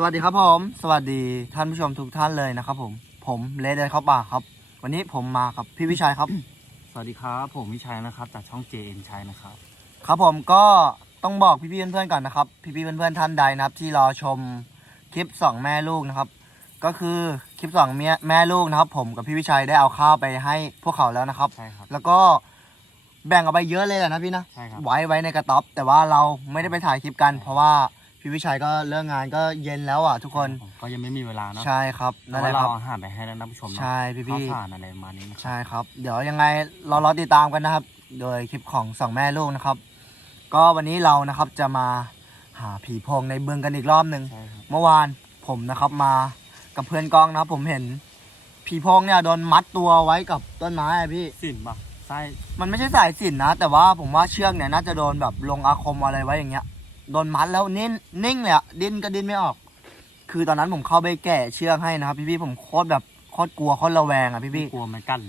สวัสดีครับผม สวัสดีท่านผู้ชมทุกท่านเลยนะครับ ผม ผมเลเดนเข้าป่าครับ วันนี้ผมมากับพี่วิชัยครับ สวัสดีครับผมวิชัยนะครับจากช่อง JN ชัยนะครับ ครับผมก็ต้องบอกพี่ๆเพื่อนๆก่อนนะครับ พี่ๆเพื่อนๆท่านใดนะครับ ที่รอชมคลิปสองแม่ลูกนะครับ ก็คือคลิปสองเมียแม่ลูกนะครับ ผมกับพี่วิชัยได้เอาข้าวไปให้พวกเขาแล้วนะครับ ใช่ครับ แล้วก็แบ่งเอาไปเยอะเลยอะนะพี่นะ ใช่ครับ ไว้ไว้ในกระต๊อบ แต่ว่าเราไม่ได้ไปถ่ายคลิปกัน เพราะว่า พี่วิชัยก็เลิกงานก็เย็นแล้วอะทุกคนผมก็ยังไม่มีเวลาเนาะใช่ครับเพนั่นราะแหว่าละคเรารับเอาอาหารไปให้แล้วนะผู้ชมเนาะใช่พี่ข้าวพี่สารอะไรประมาณนี้นะครับใช่ครับ เดี๋ยวยังไงเรารอติดตามกันนะครับ โดยคลิปของสองแม่ลูกนะครับ ก็วันนี้เรานะครับจะมาหาผีโพงในบึงกันอีกรอบหนึ่งใช่ครับเมื่อวานผมนะครับมากับเพื่อนกล้องนะครับผมเห็นผีโพงเนี่ยโดนมัดตัวไว้กับต้นไม้อะพี่สินปะไส้มันไม่ใช่สายสิญจนนะ แต่ว่าผมว่าเชือกเนี่ยน่าจะโดนแบบลงอาคมอะไรไว้อย่างเงี้ย โดนมัดแล้วนิ่งนิ่งเลยอะดิ้นก็ดิ้นไม่ออก คือตอนนั้นผมเข้าไปแกะเชือกให้นะครับ พี่ๆผมโคตรแบบโคตรกลัวโคตรระแวงอะพี่ๆกลัวมันกั้น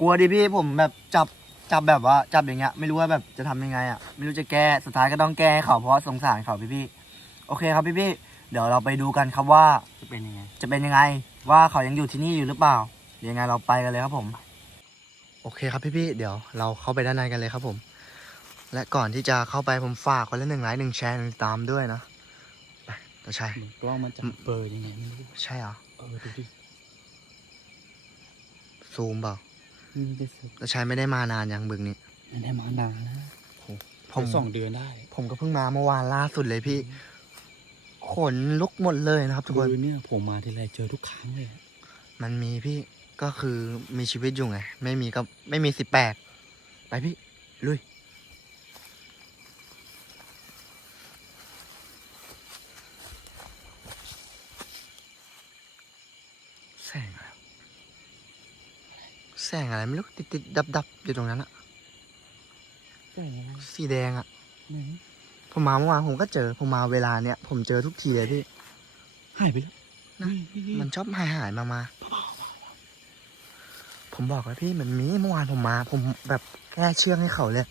กลัวดิพี่ผมแบบจับจับแบบว่าจับอย่างเงี้ย ไม่รู้ว่าแบบจะทำยังไงอะไม่รู้จะแก้สุดท้ายก็ต้องแก้ให้เขาเพราะว่าสงสารเขาพี่พี่ๆโอเคครับพี่พี่ๆเดี๋ยวเราไปดูกันครับว่า จะเป็นยังไงจะเป็นยังไงว่าเขายังอยู่ที่นี่อยู่หรือเปล่ายังไงเราไปกันเลยครับผม โอเคครับพี่พี่ๆเดี๋ยวเราเข้าไปด้านในกันเลยครับผม และก่อนที่จะเข้าไปผมฝากคนละหนึ่งไลค์หนึ่งแชร์หนึ่งตามด้วยนะไปตัวชัยเหมือนกล้องมันจะเบลอยังไงไม่รู้ใช่เหรอ เออดูดิซูมเปล่านี่ได้สึกตัวชัยไม่ได้มานานยังบึงนี้ไม่ได้มานานนะผมสองเดือนได้ผมก็เพิ่งมาเมื่อวานล่าสุดเลยพี่ ขนลุกหมดเลยนะครับทุกคน คือเนี่ยผมมาทีไรเจอทุกครั้งเลยอะมันมีพี่ก็คือมีชีวิตอยู่ไง ไม่มีก็ไม่มีสิบแปดไปพี่ ลุย แสงอะไรแสงอะ ไรไม่รู้ติดติดดับดับๆอยู่ตรงนั้นอะใช่ไหมสีแดงอะไหนผมมาเมื่อวานผมก็เจอผมมาเวลาเนี้ยผมเจอทุกทีเลยพี่ หายไปแล้วนะนี่มันชอบหายหายมามาผมบอกแล้วพี่มันมีเมื่อวานผมมา ผมแบบแก้เชื่องให้เขาเลย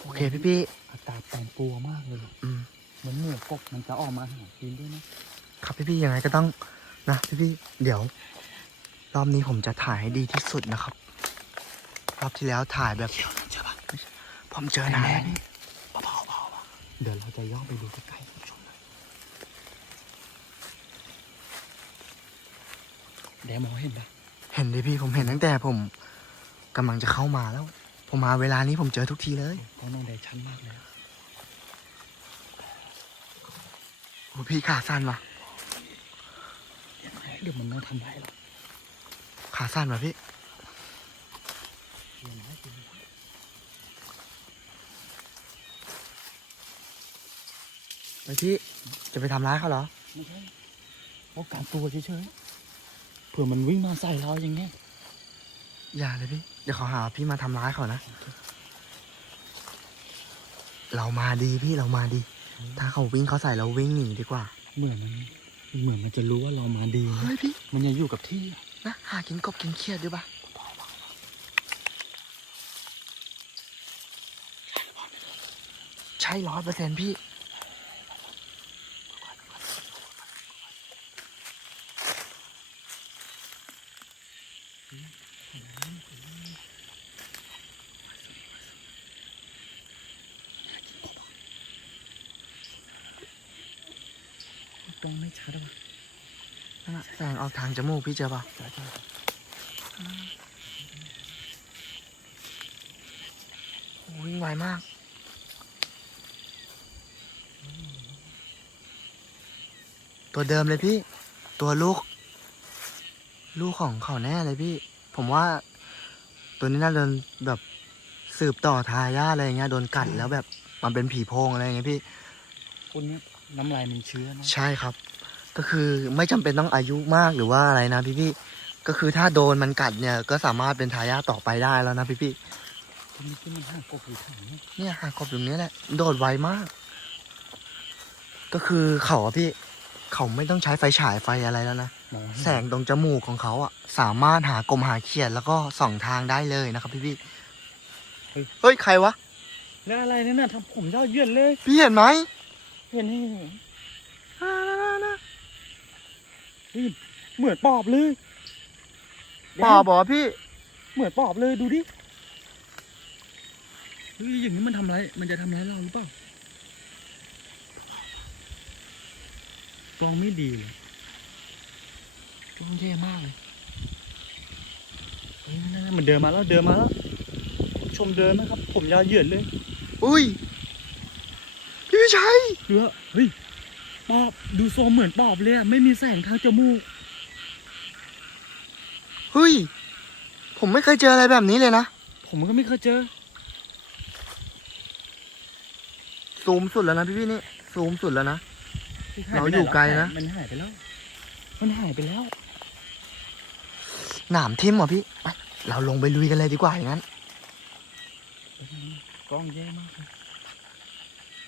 โอเคพี่พี่อากาศแปรปรวนมากเลยอืม เหมือนหมูกบมันจะออกมาหากินด้วยนะครับพี่พี่ยังไงก็ต้องนะพี่พี่เดี๋ยว รอบนี้ผมจะถ่ายให้ดีที่สุดนะครับ รอบที่แล้วถ่ายแบบเดี๋ยวนะเจอปะผมเจอนานแล้วพี่เบาๆเบาๆเดี๋ยวเราจะย่องไปดูใกล้ๆคุณผู้ชมนะเดี๋ยวมองเห็นปะเห็นดิพี่ผมเห็นตั้งแต่ผมกำลังจะเข้ามาแล้ว ผมมาเวลานี้ผมเจอทุกทีเลยเขานอนได้ชั้นมากเลยอะโอ้พี่ขาสั้นวะเดี๋ยวมันไม่ทำร้ายเรา ขาสั้นวะพี่เดี๋ยวนะเดี๋ยวนะไปพี่จะไปทำร้ายเขาเหรอ ไม่ใช่ป้องกันตัวเฉยๆ เผื่อมันวิ่งมาใส่เราอย่างเงี้ยอย่าเลยพี่ เดี๋ยวเขาหาว่าพี่มาทำร้ายเขานะ เรามาดีพี่เรามาดี ถ้าเขาวิ่งเขาใส่เราวิ่งหนีดีกว่า เหมือนมันเหมือนมันจะรู้ว่าเรามาดีนะ เฮ้ยพี่ มันยังอยู่กับที่อะ นะหากินกบกินเขียดด้วยปะใช่ร้อยเปอร์เซ็นต์พี่ตรงไม่ชัดหรอ นะแสงออกทางจมูกพี่เจอปะโอ้วิ่งไวมากตัวเดิมเลยพี่ ตัวลูก ลูกของเขาแน่เลยพี่ ผมว่า ตัวนี้น่าจะแบบสืบต่อทายาอะไรเงี้ยโดนกัดแล้วแบบมันเป็นผีโพงอะไรเงี้ยพี่คนนี้น้ำลายมันเชื้อนะใช่ครับ ก็คือไม่จำเป็นต้องอายุมากหรือว่าอะไรนะพี่พี่ๆก็คือถ้าโดนมันกัดเนี่ยก็สามารถเป็นทายาทต่อไปได้แล้วนะพี่พี่คนนี้ที่มันห้ากบหรือถังเนี่ยๆเนี่ยหากบอยู่เนี้ยแหละโดดไวมาก ก็คือเขาอะพี่ เขาไม่ต้องใช้ไฟฉายไฟอะไรแล้วนะมองให้แสงตรงจมูกของเขาอะสามารถหากลมหาเขียดแล้วก็ส่องทางได้เลยนะครับพี่พี่ๆเฮ้ยใครวะแล้วอะไรนั่นน่ะทำผมยอดเยี่ยนเลย พี่เห็นไหมเห็นให้อ่านั่ นนั่นนั่นนี่เหมือนปอบเลยปอบบอกพี่ เหมือนปอบเลยดูดิเฮ้ยอย่างนี้มันทำไรายมันจะทำร้ายเราหรือเปล่ากล้องไม่ดีเลยกล้องแย่มากเลยเฮ้ยนั่นๆมันเดินมาแล้วเดินมาแล้ว ชมเดินนะครับ ผมยาวเหยียดเลย อุ้ย พี่วิชัยเรือเฮ้ย ปอบดูโซมเหมือนปอบเลยอะไม่มีแสงทางจมูก เฮ้ย ผมไม่เคยเจออะไรแบบนี้เลยนะ ผมก็ไม่เคยเจอ ซูมสุดแล้วนะพี่พี่นี่ ซูมสุดแล้วนะ เราอยู่ไกลนะ มันหายไปแล้ว มันหายไปแล้ว หนามทิ่มเหรอพี่ไปเราลงไปลุยกันเลยดีกว่าอย่างนั้น กล้องแย่มากเลย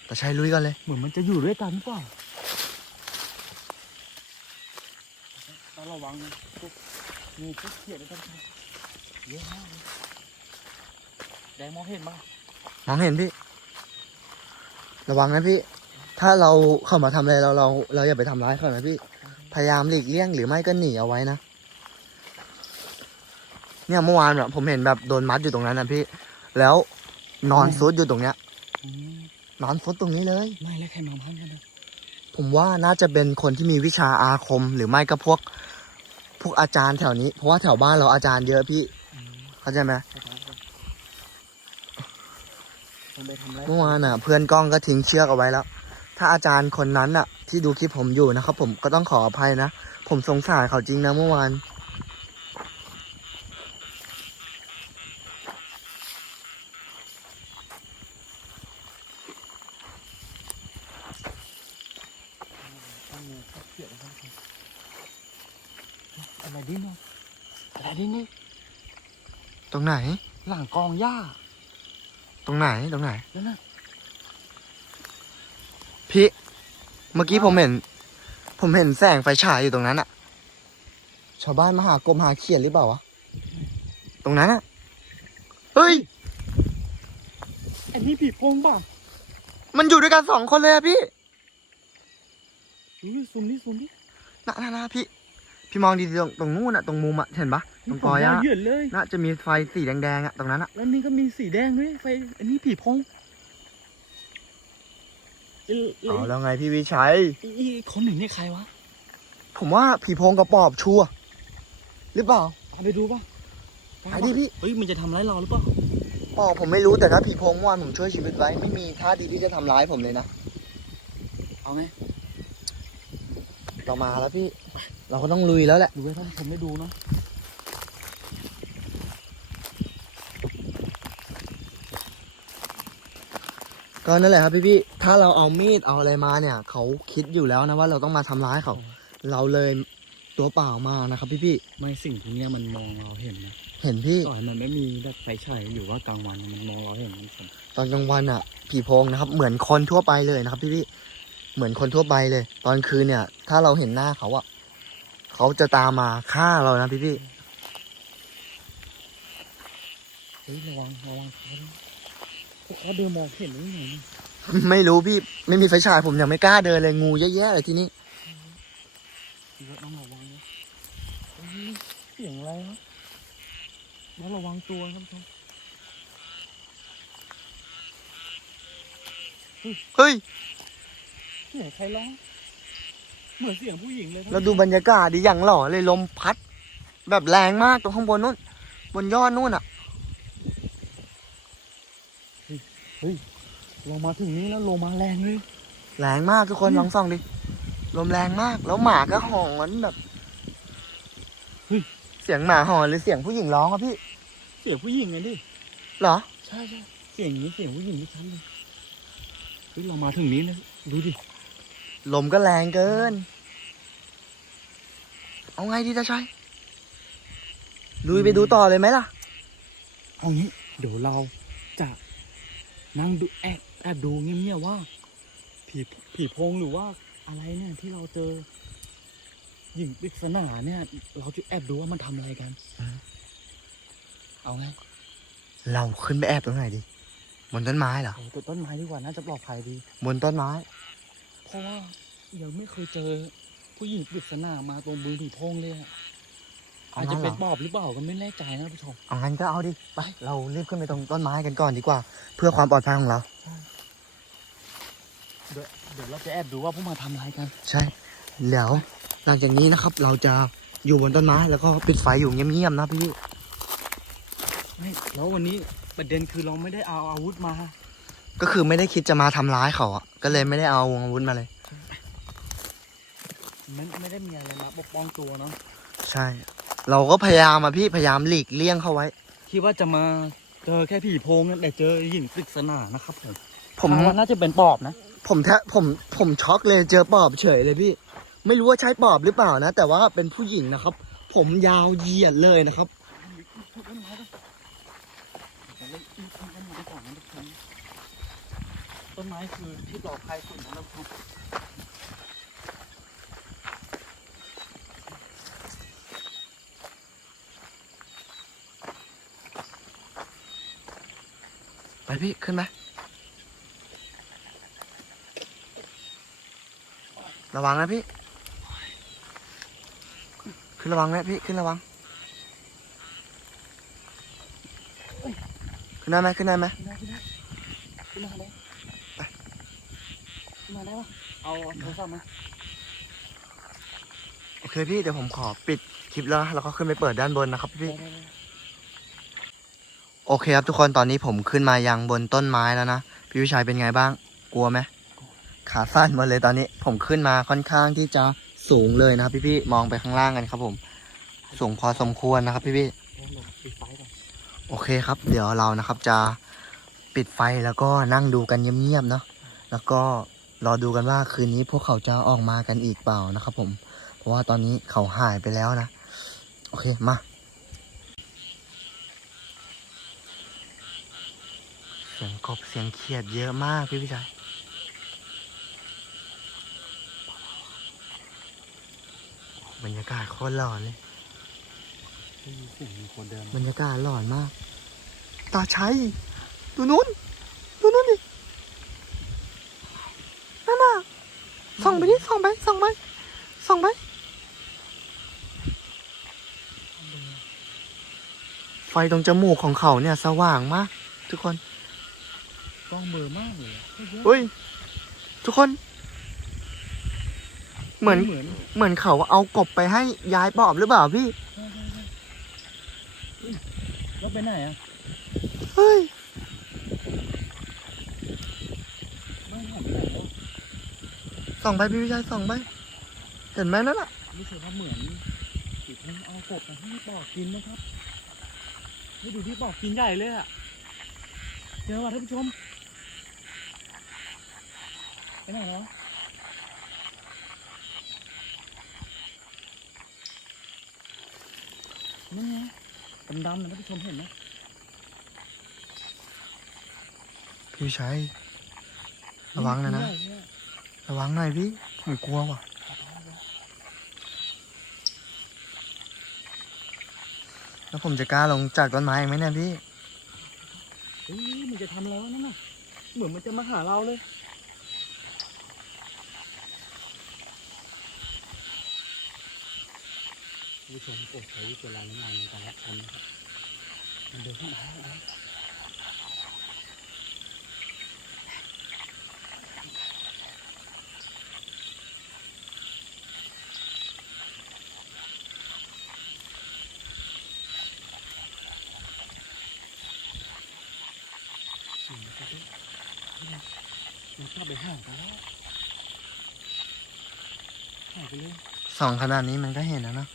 แต่ชัยลุยกันเลย เหมือนมันจะอยู่ด้วยกันหรือเปล่า ต้องระวังพวกงูพวกเขียดอะไรต่างๆเยอะมากเลยแดงมองเห็นปะมองเห็นพี่ ระวังนะพี่ ถ้าเราเข้ามาทำอะไรเราเราเราอย่าไปทำร้ายเขานะพี่ พยายามหลีกเลี่ยงหรือไม่ก็หนีเอาไว้นะ เนี่ยเมื่อวานอะผมเห็นแบบโดนมัดอยู่ตรงนั้นนะพี่ แล้วนอนซุดอยู่ตรงเนี้ย นอนซุดตรงนี้เลย ไม่แล้วใครมาพันกันนะ ผมว่าน่าจะเป็นคนที่มีวิชาอาคม หรือไม่ก็พวกพวกอาจารย์แถวนี้ เพราะว่าแถวบ้านเราอาจารย์เยอะพี่ เข้าใจไหมเข้าใจครับผมไปทำอะไรเมื่อวานอะ เพื่อนกล้องก็ทิ้งเชือกเอาไว้แล้ว ถ้าอาจารย์คนนั้นอะ ที่ดูคลิปผมอยู่นะครับผมก็ต้องขออภัยนะ ผมสงสารเขาจริงนะเมื่อวาน ต้องงูพวกเขียดอะไรต่างๆอะไรดิ้นเนาะอะไรดิ้นนี่ตรงไหน หลังกองหญ้า ตรงไหนตรงไหนนั่นน่ะพี่เมื่อกี้ผมเห็น ผมเห็นแสงไฟฉายอยู่ตรงนั้นอะชาวบ้านมาหากรมหาเขียดหรือเปล่าวะตรงนั้นอะเฮ้ยไอ้นี่ผีโพงป่ะมันอยู่ด้วยกันสองคนเลยอะพี่ ดูดิซูมดิซูมดิน่ะน่ะน่ะพี่ พี่มองดีๆตรงตรงนู้นอะตรงมุมอะเห็นปะตรงกอหญ้าเหยื่อเลยน่าจะมีไฟสีแดงๆอะตรงนั้นอะแล้วนี่ก็มีสีแดงด้วยไฟอันนี้ผีโพงเอ้ยเอาแล้วไงพี่วิชัยอีอีคนหนึ่งนี่ใครวะ ผมว่าผีโพงกับปอบชัวร์หรือเปล่าตามไปดูป่ะไปดิพี่เฮ้ยมันจะทำร้ายเราหรือเปล่าปอบผมไม่รู้แต่ถ้าผีโพงเมื่อวานผมช่วยชีวิตไว้ ไม่มีท่าดีที่จะทำร้ายผมเลยนะ เอาไง เรามาแล้วพี่ เราก็ต้องลุยแล้วแหละดูไว้ท่านผมได้ดูเนาะก็นั่นแหละครับพี่พี่ๆถ้าเราเอามีดเอาอะไรมาเนี่ย เขาคิดอยู่แล้วนะว่าเราต้องมาทำร้ายเขา เราเลยตัวเปล่ามานะครับพี่พี่ไม่สิ่งที่เนี้ยมันมองเราเห็นนะๆเห็นพี่ต่อให้มันไม่มีแบบไฟฉายอยู่ว่ากลางวันมันมองเราเห็นมันผมตอนกลางวันอะผีโพงนะครับ เหมือนคนทั่วไปเลยนะครับพี่พี่ๆ เหมือนคนทั่วไปเลย ตอนคืนเนี่ย ถ้าเราเห็นหน้าเขาอะเขาจะตามมาฆ่าเรานะพี่พี่เฮ้ยระวังระวังเขาด้วยพวกเขาเดินมองเห็นหรือไงนี่ๆไม่รู้พี่ไม่มีไฟฉายผมยังไม่กล้าเดินเลยงูเยอะแยะเลยที่นี่พี่ก็ต้องระวังนะเฮ้ยเสียงอะไรวะแล้วระวังตัวครับท่านเฮ้ย เสียงใครร้อง เหมือนเสียงผู้หญิงเลยท่านเราดูบรรยากาศดีอย่างหล่อเลยลมพัด แบบแรงมากตรงข้างบนนู้น บนยอดนู้นอะเรามาถึงนี้แล้วลมมาแรงเลย แรงมากทุกคนลองส่องดิ ลมแรงมาก แล้วหมาก็หอนแบบเฮ้ย เสียงหมาหอนหรือเสียงผู้หญิงร้องอะพี่ เสียงผู้หญิงไงดิ เหรอ ใช่ใช่เสียงนี้เสียงผู้หญิงที่ชัดเลยเฮ้ยเรามาถึงนี้แล้วดูดิ ลมก็แรงเกิน เอาไงดีตาชัยลุยไปดูต่อเลยไหมล่ะ เอางี้ เดี๋ยวเราจะนั่งดูแอบแอบดูเงียบๆว่า ผีผีโพงหรือว่าอะไรเนี่ยที่เราเจอหญิงปริศนาเนี่ย เราจะแอบดูว่ามันทำอะไรกัน เอาไง เราขึ้นไปแอบตรงไหนดี บนต้นไม้เหรอโอ้ต้นไม้ดีกว่าน่าจะปลอดภัยดี บนต้นไม้ เพราะว่ายังไม่เคยเจอผู้หญิงปริศนามาตรงบึงผีโพงเลยอะเอาอาจจะงั้นเหรอเป็นปอบหรือเปล่าก็ไม่แน่ใจนะผู้ชมเอางั้นก็เอาดิ ไป เรารีบขึ้นไปตรงต้นไม้กันก่อนดีกว่า เพื่อความปลอดภัยของเรา เดี๋ยวเดี๋ยวเราจะแอบดูว่าพวกมาทำอะไรกัน ใช่ แล้วหลังจากนี้นะครับ เราจะอยู่บนต้นไม้แล้วก็ปิดไฟอยู่เงียบๆนะพี่ ไม่แล้ววันนี้ประเด็นคือเราไม่ได้เอาอาวุธมา ก็คือไม่ได้คิดจะมาทำร้ายเขาอะก็เลยไม่ได้เอาอาวุธมาเลย ไม่ไม่ได้มีอะไรมาปกป้องตัวเนาะใช่ เราก็พยายามอะพี่พยายามหลีกเลี่ยงเข้าไว้ คิดว่าจะมาเจอแค่ผีโพงนั่นแต่เจอหินปริศนานะครับผมผมคาดว่าน่าจะเป็นปอบนะผมแทบผมผมช็อกเลยเจอปอบเฉยเลยพี่ ไม่รู้ว่าใช่ปอบหรือเปล่านะ แต่ว่าเป็นผู้หญิงนะครับ ผมยาวเหยียดเลยนะครับ ต้นไม้คือที่ปลอดภัยสุดนะท่านผู้ชมไปพี่ ขึ้นไหมระวังนะพี่ ขึ้นระวังนะพี่ ขึ้นระวัง ขึ้นได้ไหมขึ้นได้ไหม ขึ้นได้ขึ้นได้ขึ้นไปขึ้น มาได้ปะเอาโทรศัพท์มา โอเคพี่เดี๋ยวผมขอปิดคลิปแล้วแล้วก็ขึ้นไปเปิดด้านบนนะครับพี่ได้ได้ได้โอเคครับทุกคนตอนนี้ผมขึ้นมายังบนต้นไม้แล้วนะ พี่วิชัยเป็นไงบ้าง กลัวไหมขาสั้นหมดเลยตอนนี้ ผมขึ้นมาค่อนข้างที่จะสูงเลยนะครับ พี่ๆมองไปข้างล่างกันครับ ผม สูงพอสมควรนะครับ พี่เดี๋ยวเราปิดไฟก่อนๆโอเคครับ เดี๋ยวเรานะครับจะปิดไฟแล้วก็นั่งดูกันเงียบๆเนาะแล้วก็ รอดูกันว่าคืนนี้พวกเขาจะออกมากันอีกเปล่านะครับ ผม เพราะว่าตอนนี้เขาหายไปแล้วนะ โอเค มาเสียงกบเสียงเขียดเยอะมากพี่พิชัยบรรยากาศโคตรหลอนเลยได้ยินเสียงมีคนเดินบรรยากาศหลอนมาก ตาชัยดูนู้นดูนู้นดิ นั่นน่ะ ส่องไปดิส่องไปส่องไปส่องไปไฟตรงจมูกของเขาเนี่ยสว่างมาก ทุกคนกล้องเบลอมากเลยอะเฮ้ยทุกคน เหมือนเหมือนเหมือนเขาเอากบไปให้ยายปอบหรือเปล่าพี่ใช่ใช่ใช่เฮ้ยแล้วไปไหนอะ เฮ้ย ไม่เห็นไปไหนแล้ว ส่องไปพี่วิชัยส่องไป เห็นไหมนั่นน่ะรู้สึกว่าเหมือนผีโพงเอากบมาให้ปอบกินนะครับให้ดูที่ปอบกินใหญ่เลยอะเดี๋ยวว่ะท่านผู้ชมไปไหนแล้วนี่ไงดำๆนะท่านผู้ชมเห็นไหมพี่วิชัยระวังนะนะ ระวังหน่อยพี่ผมกลัวว่ะแล้วผมจะกล้าลงจากต้นไม้ไหมเนี่ยพี่เฮ้ยมันจะทำเรานั่นน่ะ เหมือนมันจะมาหาเราเลย ผู้ชมโปรดใช้วิจารณญาณในการรับชมนะครับมันเดินขึ้นมาแล้วนะอืมนะครับมันเข้าไป ห่างกันแล้วหายไปเลยส่องขนาดนี้มันก็เห็นแล้วเนอะ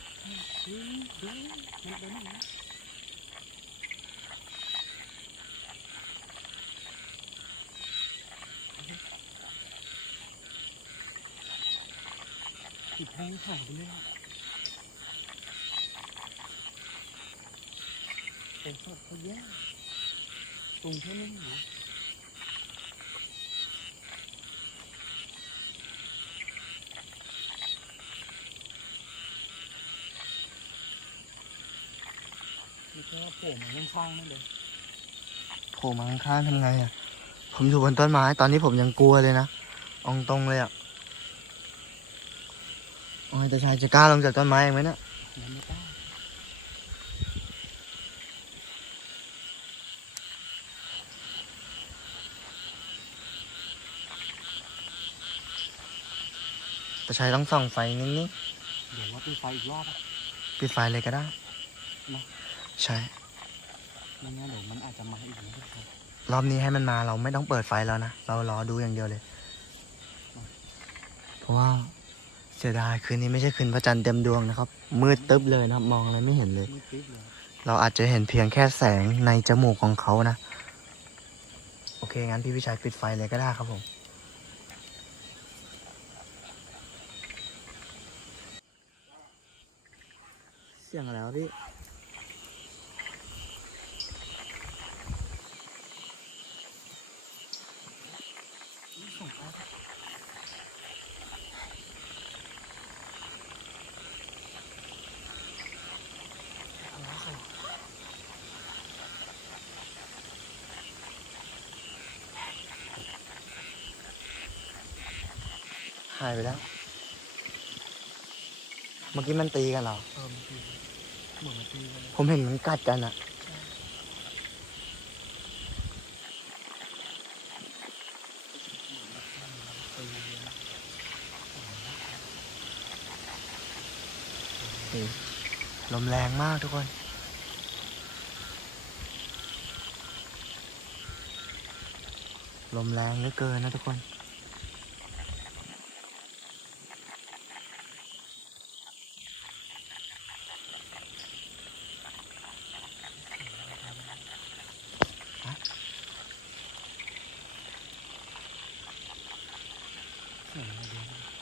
เฮ้ยเฮ้ยมันไปไหนนะผิดแพงขายไปเลยเป็นสดเขาแย่ตรงเท่านี้หร อนี่ก็โผล่มาข้างๆนั่นเลยโผล่มาข้างๆทำไงอะ ผมอยู่บนต้นไม้ ตอนนี้ผมยังกลัวเลยนะเองตรงเลยอะโอ้ยแต่ชายจะกล้าลงจากต้นไม้เองไหมเนี่ยยังไม่กล้าแต่ชายต้องส่องไฟนิ่งเดี๋ยวว่าปิดไฟอีกรอบอะๆปิดไฟเลยก็ได้นะ ใช่ไม่งั้นเดี๋ยวมันอาจจะมาอีกนะทุกคนรอบนี้ให้มันมาเราไม่ต้องเปิดไฟแล้วนะ เรารอดูอย่างเดียวเลย เพราะว่าเสียดายคืนนี้ไม่ใช่คืนพระจันทร์เต็มดวงนะครับ มืดตึ๊บเลยนะครับ มองอะไรไม่เห็นเลย มืดปิ๊บเลย เราอาจจะเห็นเพียงแค่แสงในจมูกของเขานะ โอเค งั้นพี่วิชัยปิดไฟเลยก็ได้ครับผม เสียงอะไรวะพี่ หายไปแล้ว เมื่อกี้มันตีกันเหรอ เออมันตีเหมือนมันตีกันเลยผมเห็นมันกัดกันอะ นี่ลมแรงมากทุกคนลมแรงเหลือเกินนะทุกคน เสียงอะไรเดี๋ยวนะ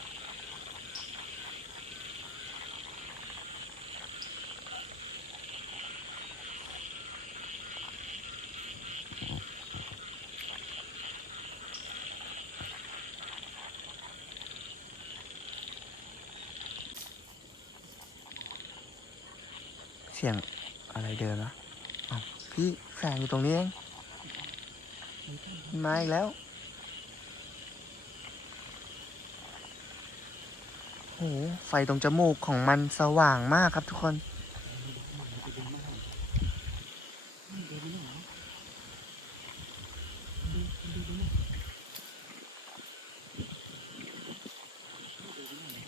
เสียงอะไรเดินนะอ้าวพี่แสงอยู่ตรงนี้เองมาอีกแล้วโหไฟตรงจมูกของมันสว่างมากครับทุกคนไปเดินมาหามันเดินไปไหนวะดูดูดูนะเดินไปไหน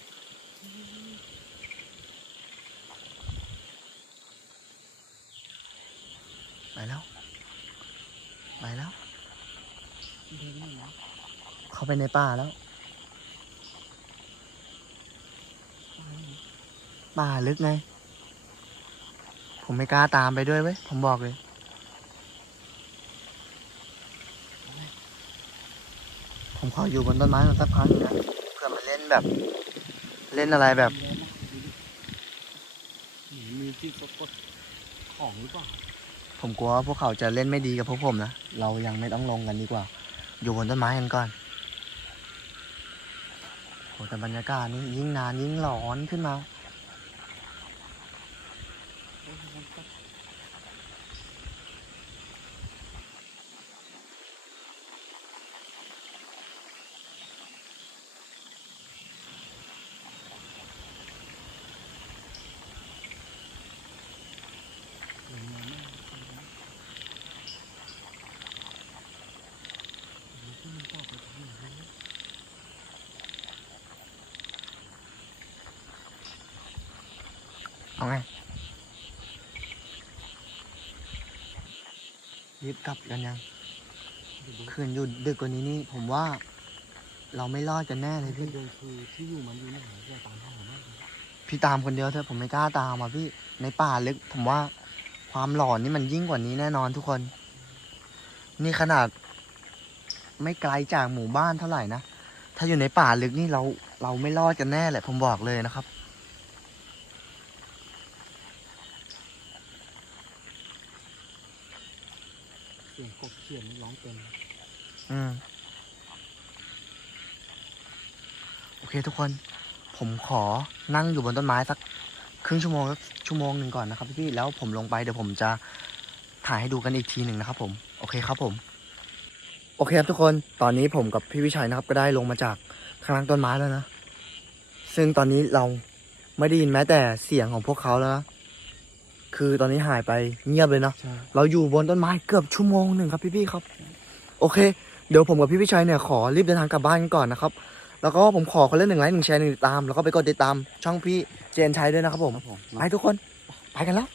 ไปแล้ว ไปแล้ว เข้าไปในป่าแล้ว ป่าลึกไง ผมไม่กล้าตามไปด้วยเว้ย ผมบอกเลยผมขออยู่บนต้นไม้สักพักหนึงนะเพื่อมันเล่นแบบ เล่นอะไรแบบมีอะไรบ้างดูดิหนีมีจิตสกดของหรือเปล่า ผมกลัวว่าพวกเขาจะเล่นไม่ดีกับพวกผมนะ เรายังไม่ต้องลงกันดีกว่า อยู่บนต้นไม้กันก่อนโหแต่บรรยากาศนี้ยิ่งนานยิ่งหลอนขึ้นมา เอ้ยมันก็ ลงมาไม่เอาไปนะเดี๋ยวที่มันต่อไปทางไหนวะ เอาไง รีบกลับกันยังเดี๋ยวดูคืนอยู่ดึกกว่านี้นี่ผมว่า เราไม่รอดกันแน่เลยที่พี่เดินคือที่อยู่มันอยู่ไหนจะตามหาแม่เลยพี่ตามคนเดียวเถอะผมไม่กล้าตามอะพี่ในป่าลึก ผมว่าความหลอนนี่มันยิ่งกว่านี้แน่นอนทุกคน นี่ขนาด ไม่ไกลจากหมู่บ้านเท่าไหร่นะถ้าอยู่ในป่าลึกนี่เราเราไม่รอดกันแน่แหละผมบอกเลยนะครับ เสียงกบเขียนร้องเต็มอืมโอเคทุกคน ผมขอนั่งอยู่บนต้นไม้สักครึ่งชั่วโมงสักชั่วโมงหนึ่งก่อนนะครับพี่แล้วผมลงไปเดี๋ยวผมจะถ่ายให้ดูกันอีกทีหนึ่งนะครับผม โอเคครับผม โอเคครับทุกคนตอนนี้ผมกับพี่วิชัยนะครับ ก็ได้ลงมาจากข้างล่างต้นไม้แล้วนะ ซึ่งตอนนี้เราไม่ได้ยินแม้แต่เสียงของพวกเขาแล้วนะ คือตอนนี้หายไปเงียบเลยเนาะ ใช่ เราอยู่บนต้นไม้เกือบชั่วโมงหนึ่งครับพี่ๆครับ โอเค เดี๋ยวผมกับพี่พี่ชัยเนี่ยขอรีบเดินทางกลับบ้านกันก่อนนะครับ แล้วก็ผมขอคนละหนึ่งไลค์หนึ่งแชร์หนึ่งติดตาม แล้วก็ไปกดติดตามช่องพี่เจนชัยด้วยนะครับผมครับผมไปทุกคน ไปกันแล้ว